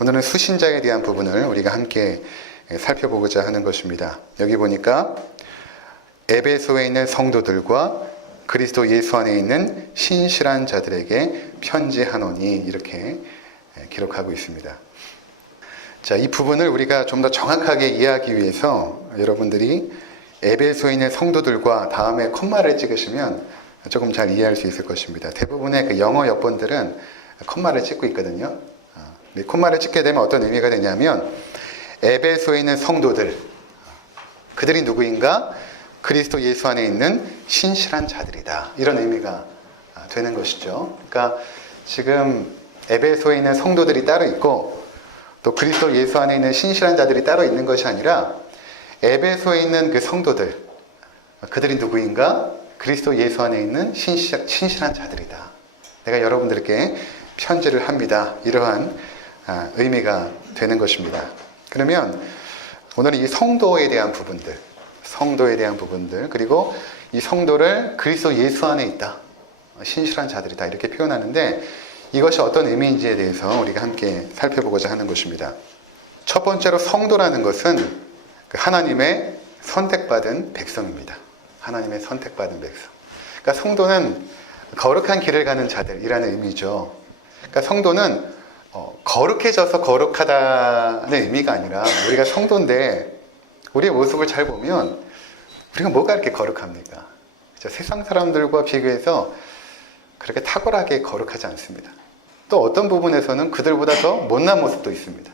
오늘은 수신자에 대한 부분을 우리가 함께 살펴보고자 하는 것입니다. 여기 보니까 에베소에 있는 성도들과 그리스도 예수 안에 있는 신실한 자들에게 편지하노니 이렇게 기록하고 있습니다. 자, 이 부분을 우리가 좀 더 정확하게 이해하기 위해서 여러분들이 에베소에 있는 성도들과 다음에 콤마를 찍으시면 조금 잘 이해할 수 있을 것입니다. 대부분의 그 영어 여본들은 콤마를 찍고 있거든요. 콤마를 찍게 되면 어떤 의미가 되냐면 에베소에 있는 성도들, 그들이 누구인가? 그리스도 예수 안에 있는 신실한 자들이다. 이런 의미가 되는 것이죠. 그러니까 지금 에베소에 있는 성도들이 따로 있고 또 그리스도 예수 안에 있는 신실한 자들이 따로 있는 것이 아니라 에베소에 있는 그 성도들, 그들이 누구인가? 그리스도 예수 안에 있는 신실한 자들이다. 내가 여러분들께 편지를 합니다. 이러한 의미가 되는 것입니다. 그러면 오늘 이 성도에 대한 부분들, 그리고 이 성도를 그리스도 예수 안에 있다. 신실한 자들이다. 이렇게 표현하는데 이것이 어떤 의미인지에 대해서 우리가 함께 살펴보고자 하는 것입니다. 첫 번째로 성도라는 것은 하나님의 선택받은 백성입니다. 하나님의 선택받은 백성. 그러니까 성도는 거룩한 길을 가는 자들이라는 의미죠. 그러니까 성도는 거룩해져서 거룩하다는 의미가 아니라 우리가 성도인데 우리의 모습을 잘 보면 우리가 뭐가 이렇게 거룩합니까? 그렇죠? 세상 사람들과 비교해서 그렇게 탁월하게 거룩하지 않습니다. 또 어떤 부분에서는 그들보다 더 못난 모습도 있습니다.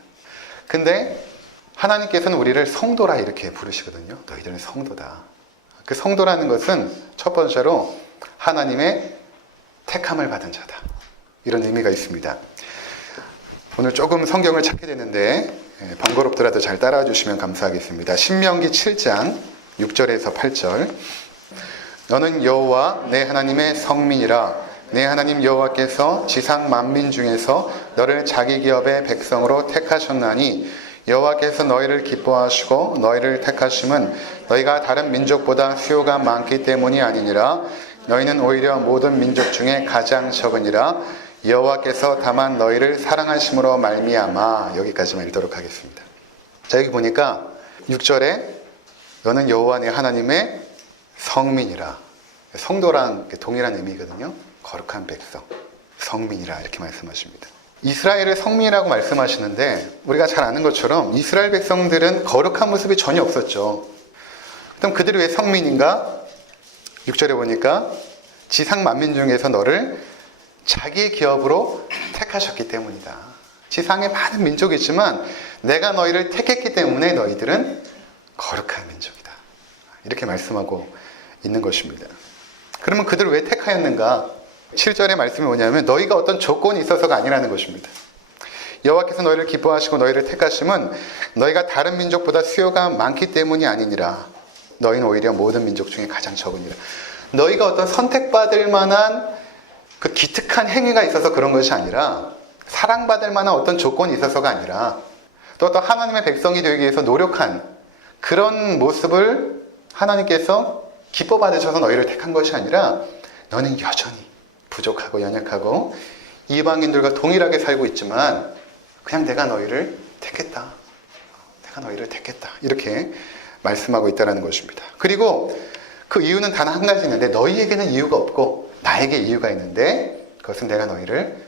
근데 하나님께서는 우리를 성도라 이렇게 부르시거든요. 너희들은 성도다. 그 성도라는 것은 첫 번째로 하나님의 택함을 받은 자다. 이런 의미가 있습니다. 오늘 조금 성경을 찾게 되는데 번거롭더라도 잘 따라와 주시면 감사하겠습니다. 신명기 7장 6절에서 8절. 너는 여호와 내 하나님의 성민이라. 내 하나님 여호와께서 지상 만민 중에서 너를 자기 기업의 백성으로 택하셨나니 여호와께서 너희를 기뻐하시고 너희를 택하심은 너희가 다른 민족보다 수요가 많기 때문이 아니니라. 너희는 오히려 모든 민족 중에 가장 적으니라. 여호와께서 다만 너희를 사랑하심으로 말미암아. 여기까지만 읽도록 하겠습니다. 자, 여기 보니까 6절에 너는 여호와 내 하나님의 성민이라. 성도랑 동일한 의미거든요. 거룩한 백성, 성민이라 이렇게 말씀하십니다. 이스라엘의 성민이라고 말씀하시는데 우리가 잘 아는 것처럼 이스라엘 백성들은 거룩한 모습이 전혀 없었죠. 그럼 그들이 왜 성민인가? 6절에 보니까 지상 만민 중에서 너를 자기의 기업으로 택하셨기 때문이다. 지상에 많은 민족이 있지만 내가 너희를 택했기 때문에 너희들은 거룩한 민족이다. 이렇게 말씀하고 있는 것입니다. 그러면 그들을 왜 택하였는가? 7절의 말씀이 뭐냐면 너희가 어떤 조건이 있어서가 아니라는 것입니다. 여호와께서 너희를 기뻐하시고 너희를 택하심은 너희가 다른 민족보다 수요가 많기 때문이 아니니라. 너희는 오히려 모든 민족 중에 가장 적으니라. 너희가 어떤 선택받을 만한 그 기특한 행위가 있어서 그런 것이 아니라 사랑받을 만한 어떤 조건이 있어서가 아니라 또 어떤 하나님의 백성이 되기 위해서 노력한 그런 모습을 하나님께서 기뻐 받으셔서 너희를 택한 것이 아니라 너는 여전히 부족하고 연약하고 이방인들과 동일하게 살고 있지만 그냥 내가 너희를 택했다. 내가 너희를 택했다. 이렇게 말씀하고 있다는 것입니다. 그리고 그 이유는 단 한 가지 있는데 너희에게는 이유가 없고 나에게 이유가 있는데 그것은 내가 너희를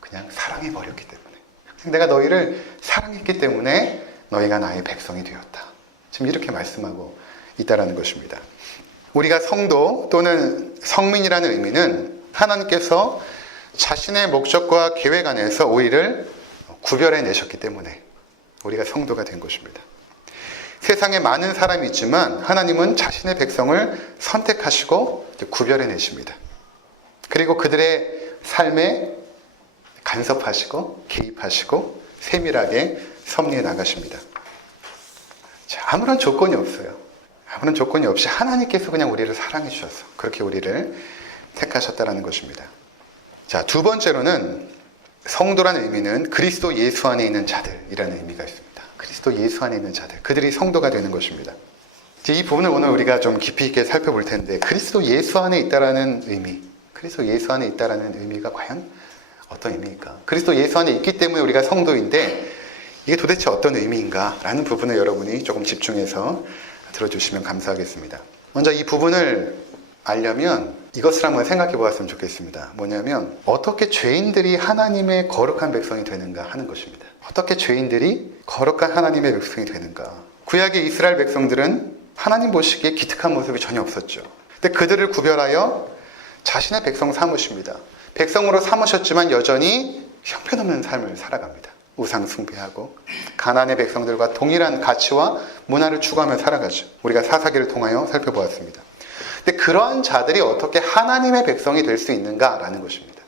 그냥 사랑해버렸기 때문에 내가 너희를 사랑했기 때문에 너희가 나의 백성이 되었다. 지금 이렇게 말씀하고 있다는 것입니다. 우리가 성도 또는 성민이라는 의미는 하나님께서 자신의 목적과 계획 안에서 우리를 구별해 내셨기 때문에 우리가 성도가 된 것입니다. 세상에 많은 사람이 있지만 하나님은 자신의 백성을 선택하시고 구별해 내십니다. 그리고 그들의 삶에 간섭하시고 개입하시고 세밀하게 섭리해 나가십니다. 자, 아무런 조건이 없어요. 아무런 조건이 없이 하나님께서 그냥 우리를 사랑해 주셔서 그렇게 우리를 택하셨다는 것입니다. 자, 두 번째로는 성도라는 의미는 그리스도 예수 안에 있는 자들이라는 의미가 있습니다. 그리스도 예수 안에 있는 자들, 그들이 성도가 되는 것입니다. 이 부분을 오늘 우리가 좀 깊이 있게 살펴볼 텐데 그리스도 예수 안에 있다라는 의미, 그리스도 예수 안에 있다라는 의미가 과연 어떤 의미일까? 그리스도 예수 안에 있기 때문에 우리가 성도인데 이게 도대체 어떤 의미인가라는 부분을 여러분이 조금 집중해서 들어주시면 감사하겠습니다. 먼저 이 부분을 알려면 이것을 한번 생각해 보았으면 좋겠습니다. 뭐냐면 어떻게 죄인들이 하나님의 거룩한 백성이 되는가 하는 것입니다. 어떻게 죄인들이 거룩한 하나님의 백성이 되는가. 구약의 이스라엘 백성들은 하나님 보시기에 기특한 모습이 전혀 없었죠. 근데 그들을 구별하여 자신의 백성 삼으십니다. 백성으로 삼으셨지만 여전히 형편없는 삶을 살아갑니다. 우상 숭배하고 가나안의 백성들과 동일한 가치와 문화를 추구하며 살아가죠. 우리가 사사기를 통하여 살펴보았습니다. 근데 그러한 자들이 어떻게 하나님의 백성이 될 수 있는가라는 것입니다.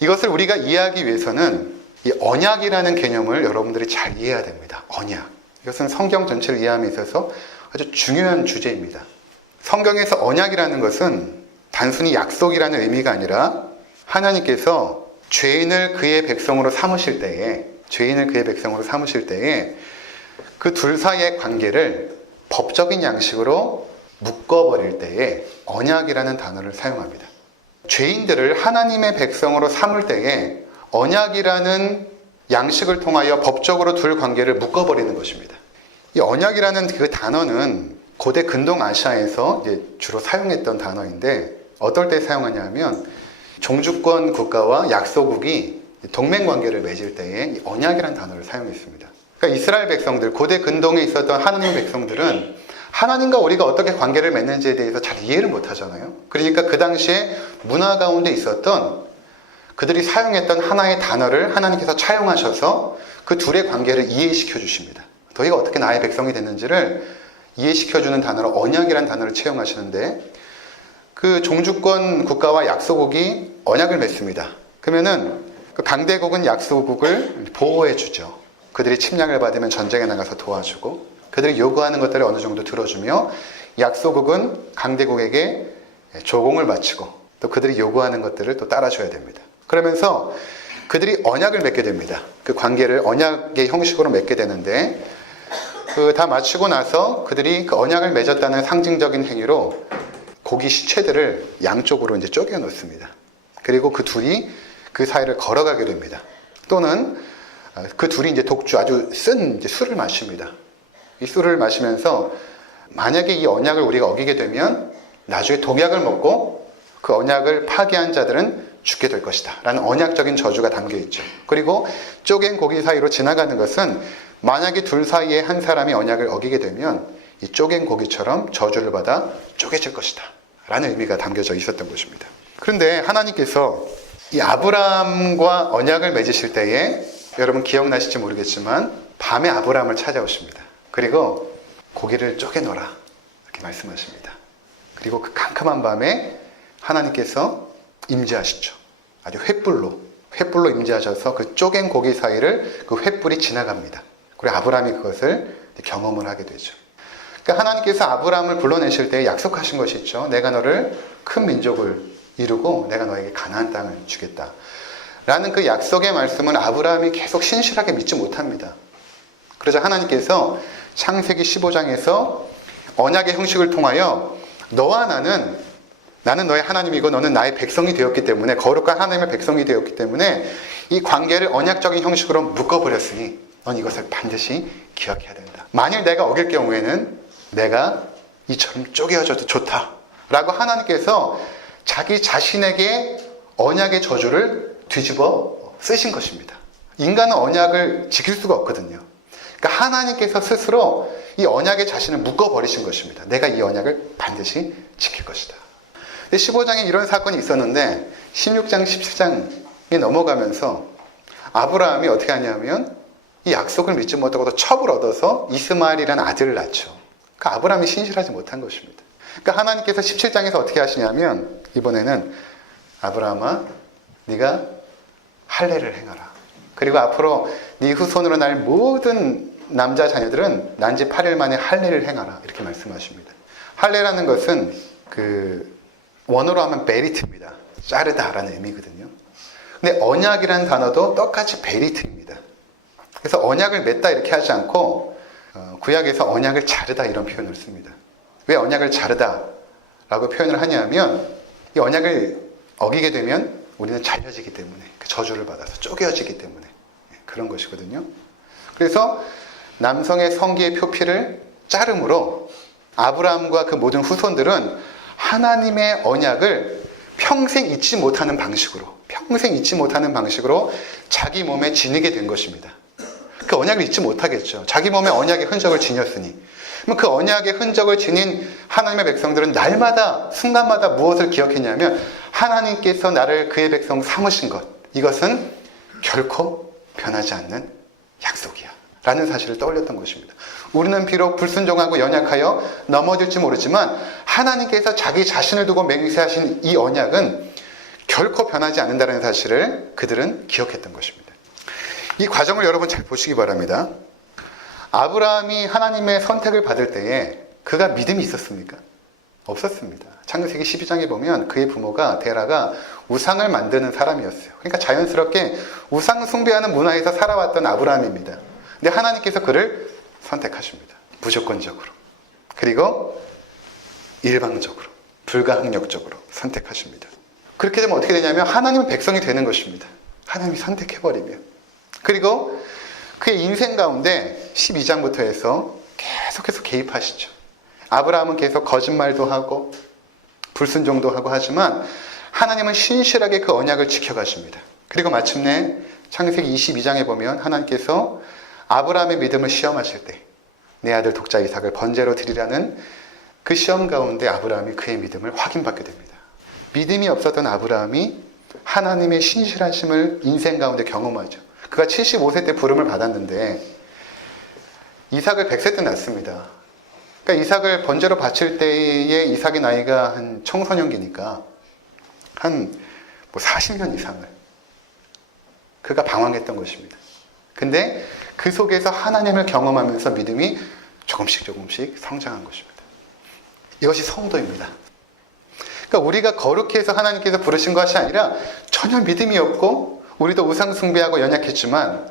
이것을 우리가 이해하기 위해서는 이 언약이라는 개념을 여러분들이 잘 이해해야 됩니다. 언약. 이것은 성경 전체를 이해함에 있어서 아주 중요한 주제입니다. 성경에서 언약이라는 것은 단순히 약속이라는 의미가 아니라 하나님께서 죄인을 그의 백성으로 삼으실 때에 그 둘 사이의 관계를 법적인 양식으로 묶어버릴 때에 언약이라는 단어를 사용합니다. 죄인들을 하나님의 백성으로 삼을 때에 언약이라는 양식을 통하여 법적으로 둘 관계를 묶어버리는 것입니다. 이 언약이라는 그 단어는 고대 근동 아시아에서 이제 주로 사용했던 단어인데 어떨 때 사용하냐면 종주권 국가와 약소국이 동맹 관계를 맺을 때에 이 언약이라는 단어를 사용했습니다. 그러니까 이스라엘 백성들, 고대 근동에 있었던 하나님의 백성들은 하나님과 우리가 어떻게 관계를 맺는지에 대해서 잘 이해를 못 하잖아요. 그러니까 그 당시에 문화 가운데 있었던 그들이 사용했던 하나의 단어를 하나님께서 차용하셔서 그 둘의 관계를 이해시켜 주십니다. 너희가 어떻게 나의 백성이 됐는지를 이해시켜주는 단어로 언약이라는 단어를 채용하시는데 그 종주권 국가와 약소국이 언약을 맺습니다. 그러면은 그 강대국은 약소국을 보호해 주죠. 그들이 침략을 받으면 전쟁에 나가서 도와주고 그들이 요구하는 것들을 어느 정도 들어주며 약소국은 강대국에게 조공을 바치고 또 그들이 요구하는 것들을 또 따라줘야 됩니다. 그러면서 그들이 언약을 맺게 됩니다. 그 관계를 언약의 형식으로 맺게 되는데 그 다 마치고 나서 그들이 그 언약을 맺었다는 상징적인 행위로 고기 시체들을 양쪽으로 이제 쪼개 놓습니다. 그리고 그 둘이 그 사이를 걸어가게 됩니다. 또는 그 둘이 이제 독주, 아주 쓴 이제 술을 마십니다. 이 술을 마시면서 만약에 이 언약을 우리가 어기게 되면 나중에 독약을 먹고 그 언약을 파괴한 자들은 죽게 될 것이다 라는 언약적인 저주가 담겨 있죠. 그리고 쪼갠 고기 사이로 지나가는 것은 만약에 둘 사이에 한 사람이 언약을 어기게 되면 이 쪼갠 고기처럼 저주를 받아 쪼개질 것이다 라는 의미가 담겨져 있었던 것입니다. 그런데 하나님께서 이 아브라함과 언약을 맺으실 때에 여러분 기억나실지 모르겠지만 밤에 아브라함을 찾아오십니다. 그리고 고기를 쪼개놓으라 이렇게 말씀하십니다. 그리고 그 캄캄한 밤에 하나님께서 임재하시죠. 아주 횃불로 임재하셔서 그 쪼갠 고기 사이를 그 횃불이 지나갑니다. 그리고 아브라함이 그것을 경험을 하게 되죠. 그러니까 하나님께서 아브라함을 불러내실 때 약속하신 것이 있죠. 내가 너를 큰 민족을 이루고 내가 너에게 가나안 땅을 주겠다 라는 그 약속의 말씀은 아브라함이 계속 신실하게 믿지 못합니다. 그러자 하나님께서 창세기 15장에서 언약의 형식을 통하여 너와 나는 너의 하나님이고 너는 나의 백성이 되었기 때문에 거룩한 하나님의 백성이 되었기 때문에 이 관계를 언약적인 형식으로 묶어버렸으니 넌 이것을 반드시 기억해야 된다. 만일 내가 어길 경우에는 내가 이처럼 쪼개어져도 좋다 라고 하나님께서 자기 자신에게 언약의 저주를 뒤집어 쓰신 것입니다. 인간은 언약을 지킬 수가 없거든요. 그러니까 하나님께서 스스로 이 언약의 자신을 묶어버리신 것입니다. 내가 이 언약을 반드시 지킬 것이다. 15장에 이런 사건이 있었는데 16장, 17장에 넘어가면서 아브라함이 어떻게 하냐면 이 약속을 믿지 못하고도 첩을 얻어서 이스마엘이라는 아들을 낳죠. 그러니까 아브라함이 신실하지 못한 것입니다. 그러니까 하나님께서 17장에서 어떻게 하시냐면 이번에는 아브라함아 네가 할례를 행하라. 그리고 앞으로 네 후손으로 날 모든 남자 자녀들은 난지 8일 만에 할례를 행하라 이렇게 말씀하십니다. 할례라는 것은 원어로 하면 베리트입니다. 자르다라는 의미거든요. 근데 언약이라는 단어도 똑같이 베리트입니다. 그래서 언약을 맺다 이렇게 하지 않고 구약에서 언약을 자르다 이런 표현을 씁니다. 왜 언약을 자르다 라고 표현을 하냐면 이 언약을 어기게 되면 우리는 잘려지기 때문에 그 저주를 받아서 쪼개어지기 때문에 그런 것이거든요. 그래서 남성의 성기의 표피를 자름으로 아브라함과 그 모든 후손들은 하나님의 언약을 평생 잊지 못하는 방식으로 자기 몸에 지니게 된 것입니다. 그 언약을 잊지 못하겠죠. 자기 몸에 언약의 흔적을 지녔으니. 그럼 그 언약의 흔적을 지닌 하나님의 백성들은 날마다, 순간마다 무엇을 기억했냐면 하나님께서 나를 그의 백성 삼으신 것, 이것은 결코 변하지 않는 약속이야 라는 사실을 떠올렸던 것입니다. 우리는 비록 불순종하고 연약하여 넘어질지 모르지만 하나님께서 자기 자신을 두고 맹세하신 이 언약은 결코 변하지 않는다는 사실을 그들은 기억했던 것입니다. 이 과정을 여러분 잘 보시기 바랍니다. 아브라함이 하나님의 선택을 받을 때에 그가 믿음이 있었습니까? 없었습니다. 창세기 12장에 보면 그의 부모가 데라가 우상을 만드는 사람이었어요. 그러니까 자연스럽게 우상 숭배하는 문화에서 살아왔던 아브라함입니다. 근데 하나님께서 그를 선택하십니다. 무조건적으로. 그리고 일방적으로, 불가항력적으로 선택하십니다. 그렇게 되면 어떻게 되냐면 하나님은 백성이 되는 것입니다. 하나님이 선택해버리면. 그리고 그의 인생 가운데 12장부터 해서 계속해서 개입하시죠. 아브라함은 계속 거짓말도 하고 불순종도 하고 하지만 하나님은 신실하게 그 언약을 지켜가십니다. 그리고 마침내 창세기 22장에 보면 하나님께서 아브라함의 믿음을 시험하실 때 내 아들 독자 이삭을 번제로 드리라는 그 시험 가운데 아브라함이 그의 믿음을 확인받게 됩니다. 믿음이 없었던 아브라함이 하나님의 신실하심을 인생 가운데 경험하죠. 그가 75세 때 부름을 받았는데 이삭을 100세 때 낳습니다. 그러니까 이삭을 번제로 바칠 때에 이삭의 나이가 한 청소년기니까 한 40년 이상을 그가 방황했던 것입니다. 근데 그 속에서 하나님을 경험하면서 믿음이 조금씩 성장한 것입니다. 이것이 성도입니다. 그러니까 우리가 거룩히 해서 하나님께서 부르신 것이 아니라 전혀 믿음이 없고 우리도 우상 숭배하고 연약했지만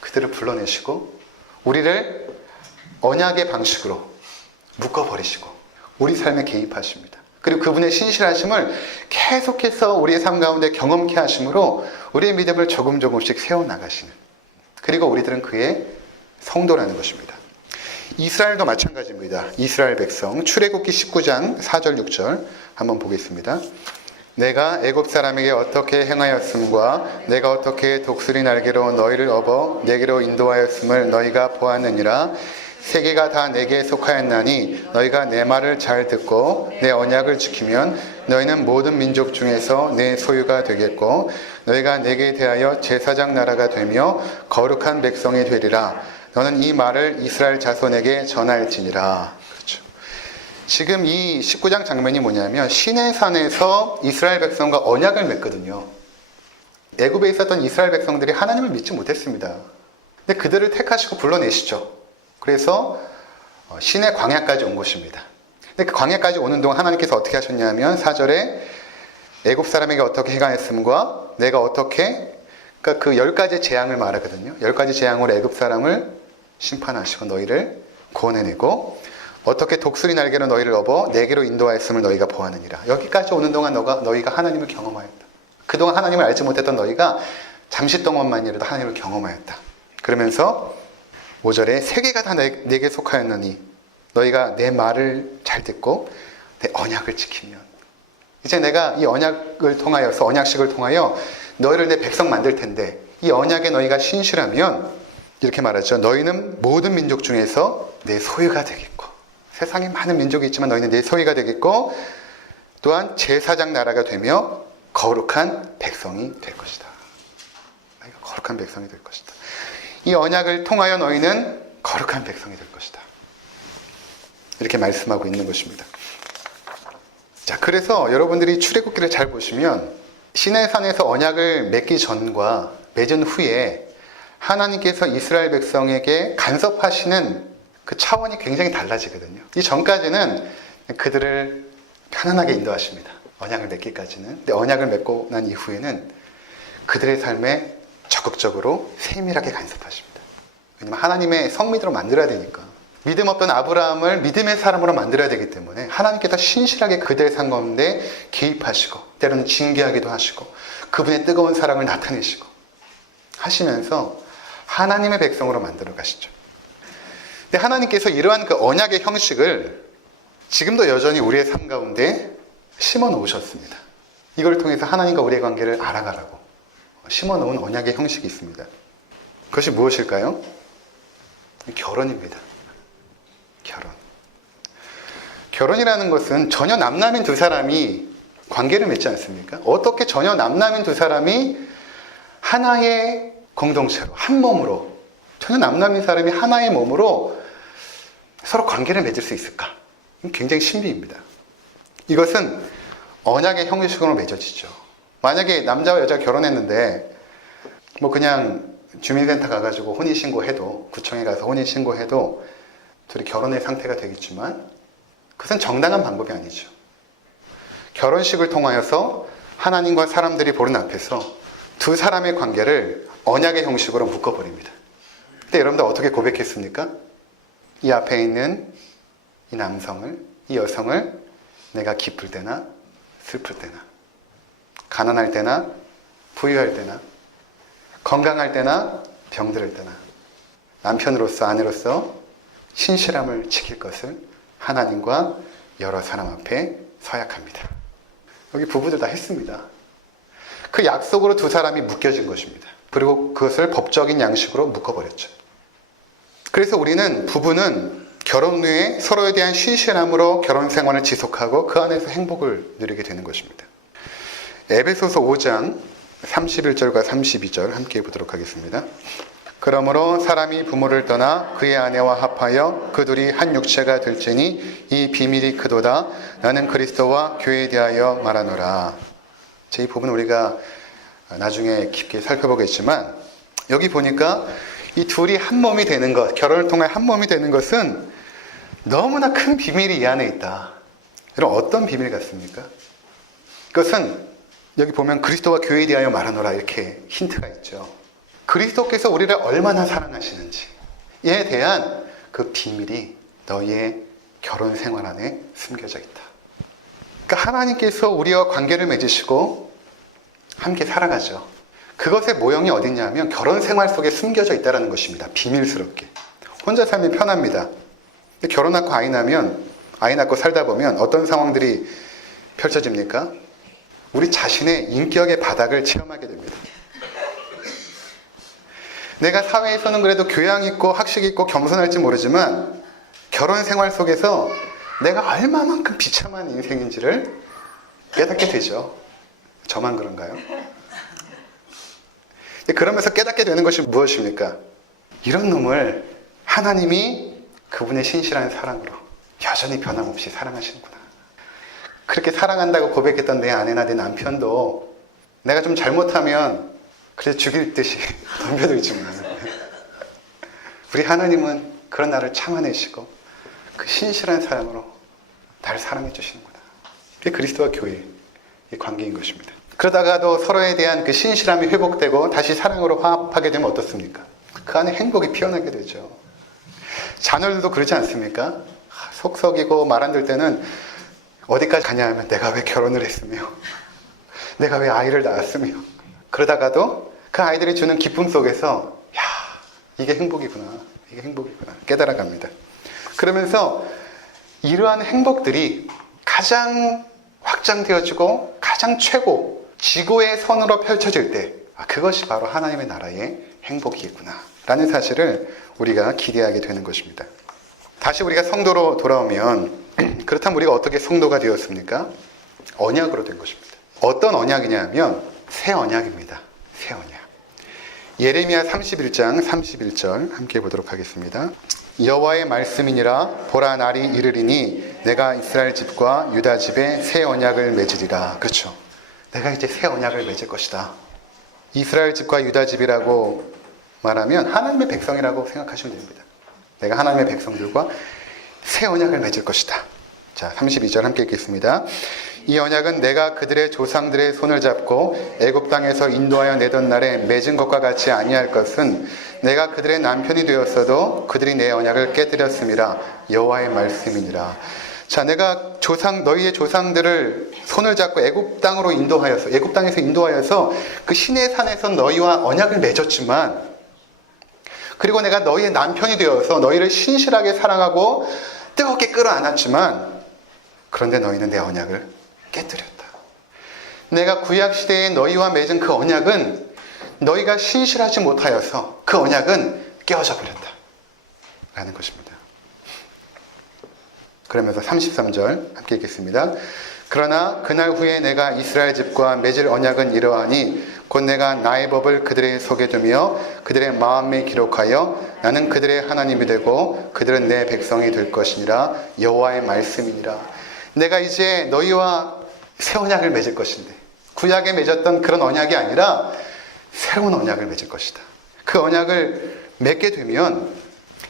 그들을 불러내시고 우리를 언약의 방식으로 묶어버리시고 우리 삶에 개입하십니다. 그리고 그분의 신실하심을 계속해서 우리의 삶 가운데 경험케 하심으로 우리의 믿음을 조금씩 세워나가시는, 그리고 우리들은 그의 성도라는 것입니다. 이스라엘도 마찬가지입니다. 이스라엘 백성 출애굽기 19장 4절 6절 한번 보겠습니다. 내가 애굽 사람에게 어떻게 행하였음과 내가 어떻게 독수리 날개로 너희를 업어 내게로 인도하였음을 너희가 보았느니라. 세계가 다 내게 속하였나니 너희가 내 말을 잘 듣고 내 언약을 지키면 너희는 모든 민족 중에서 내 소유가 되겠고 너희가 내게 대하여 제사장 나라가 되며 거룩한 백성이 되리라. 너는 이 말을 이스라엘 자손에게 전할지니라. 그렇죠. 지금 이 19장 장면이 뭐냐면 시내산에서 이스라엘 백성과 언약을 맺거든요. 애굽에 있었던 이스라엘 백성들이 하나님을 믿지 못했습니다. 근데 그들을 택하시고 불러내시죠. 그래서 시내 광야까지 온 것입니다. 근데 그 광야까지 오는 동안 하나님께서 어떻게 하셨냐면 4절에 애굽 사람에게 어떻게 행하였음과 내가 어떻게, 그러니까 그 10가지 재앙을 말하거든요. 10가지 재앙으로 애굽 사람을 심판하시고 너희를 구원해내고 어떻게 독수리 날개로 너희를 업어 내게로 인도하였음을 너희가 보았느니라. 여기까지 오는 동안 너희가 하나님을 경험하였다. 그동안 하나님을 알지 못했던 너희가 잠시 동안만이라도 하나님을 경험하였다. 그러면서 5절에 세계가 다 내게 속하였느니 너희가 내 말을 잘 듣고 내 언약을 지키면, 이제 내가 이 언약을 통하여서 언약식을 통하여 너희를 내 백성 만들 텐데 이 언약에 너희가 신실하면 이렇게 말하죠. 너희는 모든 민족 중에서 내 소유가 되겠고, 세상에 많은 민족이 있지만 너희는 내 소유가 되겠고 또한 제사장 나라가 되며 거룩한 백성이 될 것이다. 너희가 거룩한 백성이 될 것이다. 이 언약을 통하여 너희는 거룩한 백성이 될 것이다. 이렇게 말씀하고 있는 것입니다. 자, 그래서 여러분들이 출애굽기를 잘 보시면 시내산에서 언약을 맺기 전과 맺은 후에 하나님께서 이스라엘 백성에게 간섭하시는 그 차원이 굉장히 달라지거든요. 이 전까지는 그들을 편안하게 인도하십니다. 언약을 맺기까지는. 근데 언약을 맺고 난 이후에는 그들의 삶에 적극적으로 세밀하게 간섭하십니다. 왜냐하면 하나님의 성민으로 만들어야 되니까. 믿음 없던 아브라함을 믿음의 사람으로 만들어야 되기 때문에 하나님께서 신실하게 그들의 삶 가운데 개입하시고 때로는 징계하기도 하시고 그분의 뜨거운 사랑을 나타내시고 하시면서 하나님의 백성으로 만들어 가시죠. 근데 하나님께서 이러한 그 언약의 형식을 지금도 여전히 우리의 삶 가운데 심어 놓으셨습니다. 이걸 통해서 하나님과 우리의 관계를 알아가라고 심어 놓은 언약의 형식이 있습니다. 그것이 무엇일까요? 결혼입니다. 결혼. 결혼이라는 것은 전혀 남남인 두 사람이 관계를 맺지 않습니까? 어떻게 전혀 남남인 두 사람이 하나의 공동체로, 한 몸으로, 전혀 남남인 사람이 하나의 몸으로 서로 관계를 맺을 수 있을까? 굉장히 신비입니다. 이것은 언약의 형식으로 맺어지죠. 만약에 남자와 여자가 결혼했는데 뭐 그냥 주민센터 가가지고 혼인신고해도, 구청에 가서 혼인신고해도 둘이 결혼의 상태가 되겠지만 그것은 정당한 방법이 아니죠. 결혼식을 통하여서 하나님과 사람들이 보는 앞에서 두 사람의 관계를 언약의 형식으로 묶어버립니다. 근데 여러분들 어떻게 고백했습니까? 이 앞에 있는 이 남성을, 이 여성을 내가 기쁠 때나 슬플 때나, 가난할 때나 부유할 때나, 건강할 때나 병들 때나 남편으로서 아내로서 신실함을 지킬 것을 하나님과 여러 사람 앞에 서약합니다. 여기 부부들 다 했습니다. 그 약속으로 두 사람이 묶여진 것입니다. 그리고 그것을 법적인 양식으로 묶어버렸죠. 그래서 우리는, 부부는 결혼 후에 서로에 대한 신실함으로 결혼 생활을 지속하고 그 안에서 행복을 누리게 되는 것입니다. 에베소서 5장 31절과 32절 함께 보도록 하겠습니다. 그러므로 사람이 부모를 떠나 그의 아내와 합하여 그 둘이 한 육체가 될지니 이 비밀이 크도다. 나는 그리스도와 교회에 대하여 말하노라. 이 부분 우리가 나중에 깊게 살펴보겠지만, 여기 보니까 이 둘이 한 몸이 되는 것, 결혼을 통해 한 몸이 되는 것은 너무나 큰 비밀이 이 안에 있다. 여러분, 어떤 비밀 같습니까? 그것은 여기 보면 그리스도와 교회에 대하여 말하노라 이렇게 힌트가 있죠. 그리스도께서 우리를 얼마나 사랑하시는지에 대한 그 비밀이 너희의 결혼 생활 안에 숨겨져 있다. 그러니까 하나님께서 우리와 관계를 맺으시고 함께 살아가죠. 그것의 모형이 어딨냐면 결혼 생활 속에 숨겨져 있다는 것입니다. 비밀스럽게. 혼자 살면 편합니다. 근데 결혼하고 아이 낳고 살다 보면 어떤 상황들이 펼쳐집니까? 우리 자신의 인격의 바닥을 체험하게 됩니다. 내가 사회에서는 그래도 교양 있고 학식 있고 겸손할지 모르지만 결혼 생활 속에서 내가 얼마만큼 비참한 인생인지를 깨닫게 되죠. 저만 그런가요? 그러면서 깨닫게 되는 것이 무엇입니까? 이런 놈을 하나님이 그분의 신실한 사랑으로 여전히 변함없이 사랑하시는구나. 그렇게 사랑한다고 고백했던 내 아내나 내 남편도 내가 좀 잘못하면 그래 죽일 듯이 덤벼들지만 우리 하나님은 그런 나를 참아내시고 그 신실한 사랑으로 나를 사랑해 주시는구나. 그게 그리스도와 교회의 관계인 것입니다. 그러다가도 서로에 대한 그 신실함이 회복되고 다시 사랑으로 화합하게 되면 어떻습니까? 그 안에 행복이 피어나게 되죠. 자녀들도 그러지 않습니까? 속 썩이고 말 안 들 때는 어디까지 가냐 하면 내가 왜 결혼을 했으며 내가 왜 아이를 낳았으며, 그러다가도 그 아이들이 주는 기쁨 속에서 야, 이게 행복이구나, 이게 행복이구나 깨달아갑니다. 그러면서 이러한 행복들이 가장 확장되어지고 가장 최고 지고의 선으로 펼쳐질 때 그것이 바로 하나님의 나라의 행복이겠구나 라는 사실을 우리가 기대하게 되는 것입니다. 다시 우리가 성도로 돌아오면 그렇다면 우리가 어떻게 성도가 되었습니까? 언약으로 된 것입니다. 어떤 언약이냐 면 새 언약입니다. 새 언약. 예레미야 31장 31절 함께 보도록 하겠습니다. 여호와의 말씀이니라. 보라, 날이 이르리니 내가 이스라엘 집과 유다 집에 새 언약을 맺으리라. 그렇죠. 내가 이제 새 언약을 맺을 것이다. 이스라엘 집과 유다 집이라고 말하면 하나님의 백성이라고 생각하시면 됩니다. 내가 하나님의 백성들과 새 언약을 맺을 것이다. 자, 32절 함께 읽겠습니다. 이 언약은 내가 그들의 조상들의 손을 잡고 애굽 땅에서 인도하여 내던 날에 맺은 것과 같이 아니할 것은 내가 그들의 남편이 되었어도 그들이 내 언약을 깨뜨렸음이라. 여호와의 말씀이니라. 자, 내가 너희의 조상들을 손을 잡고 애굽 땅에서 인도하여서 그 시내 산에서 너희와 언약을 맺었지만 그리고 내가 너희의 남편이 되어서 너희를 신실하게 사랑하고 뜨겁게 끌어안았지만 그런데 너희는 내 언약을 깨뜨렸다. 내가 구약시대에 너희와 맺은 그 언약은 너희가 신실하지 못하여서 그 언약은 깨어져 버렸다 라는 것입니다. 그러면서 33절 함께 읽겠습니다. 그러나 그날 후에 내가 이스라엘 집과 맺을 언약은 이러하니 곧 내가 나의 법을 그들의 속에 두며 그들의 마음에 기록하여 나는 그들의 하나님이 되고 그들은 내 백성이 될 것이니라. 여호와의 말씀이니라. 내가 이제 너희와 새 언약을 맺을 것인데 구약에 맺었던 그런 언약이 아니라 새로운 언약을 맺을 것이다. 그 언약을 맺게 되면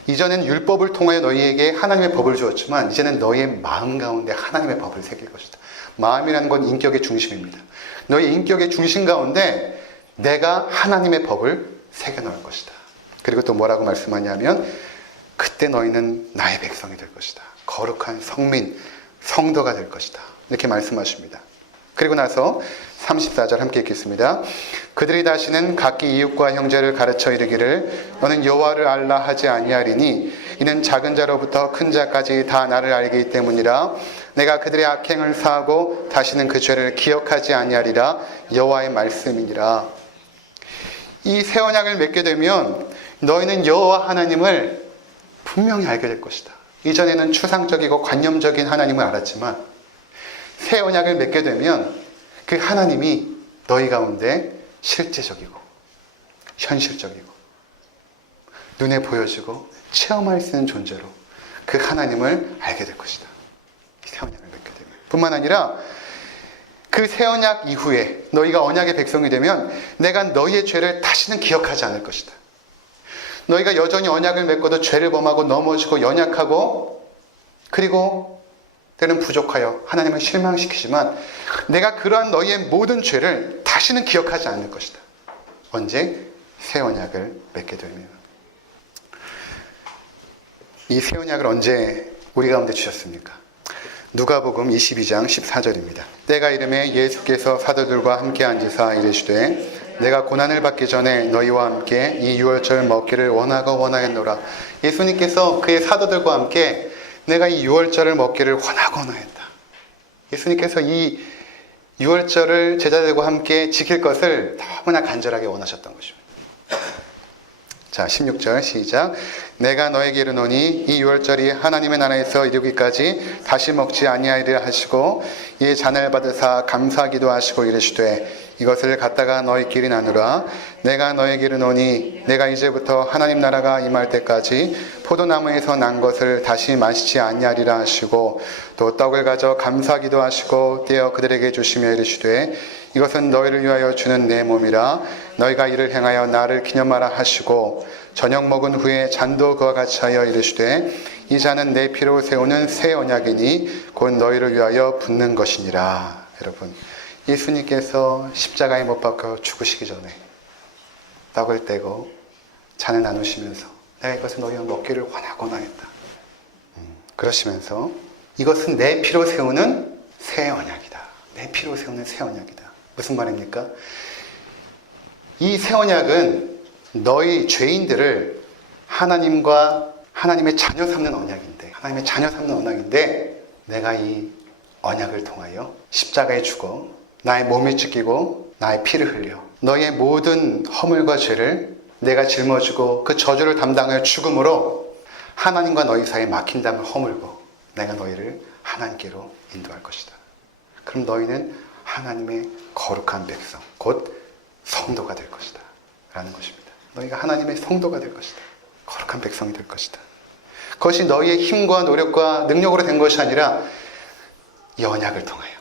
이전엔 율법을 통하여 너희에게 하나님의 법을 주었지만 이제는 너희의 마음 가운데 하나님의 법을 새길 것이다. 마음이라는 건 인격의 중심입니다. 너희 인격의 중심 가운데 내가 하나님의 법을 새겨 넣을 것이다. 그리고 또 뭐라고 말씀하냐면 그때 너희는 나의 백성이 될 것이다. 거룩한 성민, 성도가 될 것이다. 이렇게 말씀하십니다. 그리고 나서 34절 함께 읽겠습니다. 그들이 다시는 각기 이웃과 형제를 가르쳐 이르기를 너는 여호와를 알라 하지 아니하리니 이는 작은 자로부터 큰 자까지 다 나를 알기 때문이라. 내가 그들의 악행을 사하고 다시는 그 죄를 기억하지 아니하리라. 여호와의 말씀이니라. 이 새 언약을 맺게 되면 너희는 여호와 하나님을 분명히 알게 될 것이다. 이전에는 추상적이고 관념적인 하나님을 알았지만 새 언약을 맺게 되면 그 하나님이 너희 가운데 실제적이고 현실적이고 눈에 보여지고 체험할 수 있는 존재로 그 하나님을 알게 될 것이다. 새 언약을 맺게 되면 뿐만 아니라 그 새 언약 이후에 너희가 언약의 백성이 되면 내가 너희의 죄를 다시는 기억하지 않을 것이다. 너희가 여전히 언약을 맺고도 죄를 범하고 넘어지고 연약하고 그리고 때는 부족하여 하나님을 실망시키지만 내가 그러한 너희의 모든 죄를 다시는 기억하지 않을 것이다. 언제? 새 언약을 맺게 되면. 이 새 언약을 언제 우리 가운데 주셨습니까? 누가복음 22장 14절입니다. 때가 이름에 예수께서 사도들과 함께 앉으사 이르시되 내가 고난을 받기 전에 너희와 함께 이 유월절 먹기를 원하고 원하였노라. 예수님께서 그의 사도들과 함께 내가 이 유월절을 먹기를 원하고 원하였다. 예수님께서 이 유월절을 제자들과 함께 지킬 것을 너무나 간절하게 원하셨던 것입니다. 자, 16절 시작. 내가 너에게 이르노니 이 유월절이 하나님의 나라에서 이르기까지 다시 먹지 아니하리라 하시고 이에 잔을 받으사 감사기도 하시고 이르시되 이것을 갖다가 너희끼리 나누라. 내가 너에게 이르노니 내가 이제부터 하나님 나라가 임할 때까지 포도나무에서 난 것을 다시 마시지 아니하리라 하시고 또 떡을 가져 감사기도 하시고 떼어 그들에게 주시며 이르시되 이것은 너희를 위하여 주는 내 몸이라. 너희가 이를 행하여 나를 기념하라 하시고 저녁 먹은 후에 잔도 그와 같이 하여 이르시되 이 잔은 내 피로 세우는 새 언약이니 곧 너희를 위하여 붓는 것이니라. 여러분, 예수님께서 십자가에 못 박혀 죽으시기 전에 떡을 떼고 잔을 나누시면서 내가 이것을 너희와 먹기를 원하고 원하겠다. 그러시면서 이것은 내 피로 세우는 새 언약이다. 내 피로 세우는 새 언약이다. 무슨 말입니까? 이 새 언약은 너희 죄인들을 하나님과 하나님의 자녀 삼는 언약인데, 하나님의 자녀 삼는 언약인데 내가 이 언약을 통하여 십자가에 죽어 나의 몸이 찢기고 나의 피를 흘려 너의 모든 허물과 죄를 내가 짊어지고 그 저주를 담당하여 죽음으로 하나님과 너희 사이에 막힌 담을 허물고 내가 너희를 하나님께로 인도할 것이다. 그럼 너희는 하나님의 거룩한 백성, 곧 성도가 될 것이다 라는 것입니다. 너희가 하나님의 성도가 될 것이다. 거룩한 백성이 될 것이다. 그것이 너희의 힘과 노력과 능력으로 된 것이 아니라 이 언약을 통하여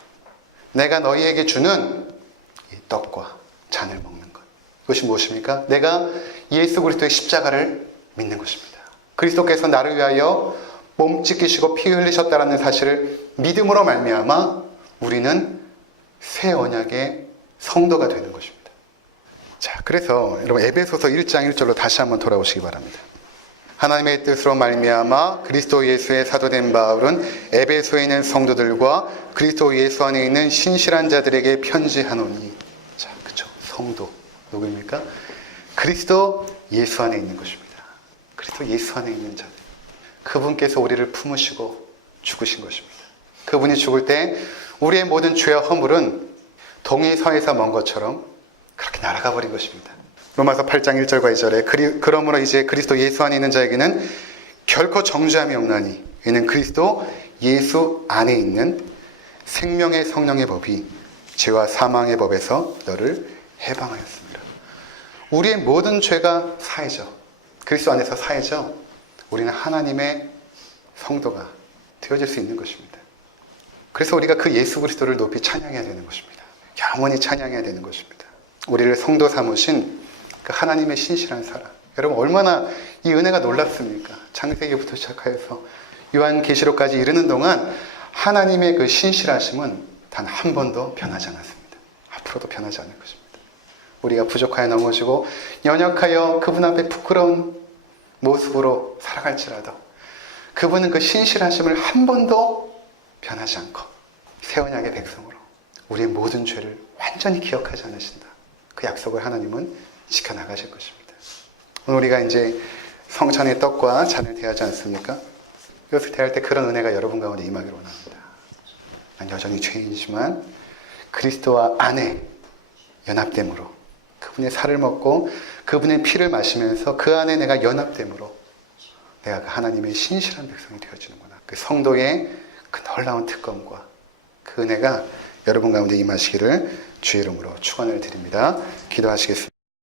내가 너희에게 주는 이 떡과 잔을 먹는 것. 그것이 무엇입니까? 내가 예수 그리스도의 십자가를 믿는 것입니다. 그리스도께서 나를 위하여 몸 찢기시고 피 흘리셨다라는 사실을 믿음으로 말미암아 우리는 새 언약의 성도가 되는 것입니다. 자, 그래서 여러분 에베소서 1장 1절로 다시 한번 돌아오시기 바랍니다. 하나님의 뜻으로 말미암아 그리스도 예수의 사도된 바울은 에베소에 있는 성도들과 그리스도 예수 안에 있는 신실한 자들에게 편지하노니. 자, 그렇죠. 성도 누구입니까? 그리스도 예수 안에 있는 것입니다. 그리스도 예수 안에 있는 자들. 그분께서 우리를 품으시고 죽으신 것입니다. 그분이 죽을 때 우리의 모든 죄와 허물은 동이 서에서 먼 것처럼 그렇게 날아가 버린 것입니다. 로마서 8장 1절과 2절에 그러므로 이제 그리스도 예수 안에 있는 자에게는 결코 정죄함이 없나니 이는 그리스도 예수 안에 있는 생명의 성령의 법이 죄와 사망의 법에서 너를 해방하였습니다. 우리의 모든 죄가 사해져. 그리스도 안에서 사해져. 우리는 하나님의 성도가 되어질 수 있는 것입니다. 그래서 우리가 그 예수 그리스도를 높이 찬양해야 되는 것입니다. 영원히 찬양해야 되는 것입니다. 우리를 성도 삼으신 그 하나님의 신실한 사랑. 여러분 얼마나 이 은혜가 놀랍습니까? 창세기부터 시작하여서 요한계시록까지 이르는 동안 하나님의 그 신실하심은 단 한 번도 변하지 않았습니다. 앞으로도 변하지 않을 것입니다. 우리가 부족하여 넘어지고 연약하여 그분 앞에 부끄러운 모습으로 살아갈지라도 그분은 그 신실하심을 한 번도 변하지 않고 새 언약의 백성으로 우리의 모든 죄를 완전히 기억하지 않으신다. 그 약속을 하나님은 지켜나가실 것입니다. 오늘 우리가 이제 성찬의 떡과 잔을 대하지 않습니까? 이것을 대할 때 그런 은혜가 여러분 가운데 임하기를 원합니다. 난 여전히 죄인이지만 그리스도와 안에 연합됨으로 그분의 살을 먹고 그분의 피를 마시면서 그 안에 내가 연합됨으로 내가 그 하나님의 신실한 백성이 되어지는구나. 그 성도의 그 놀라운 특권과 그 은혜가 여러분 가운데 임하시기를 주의 이름으로 축원을 드립니다. 기도하시겠습니다.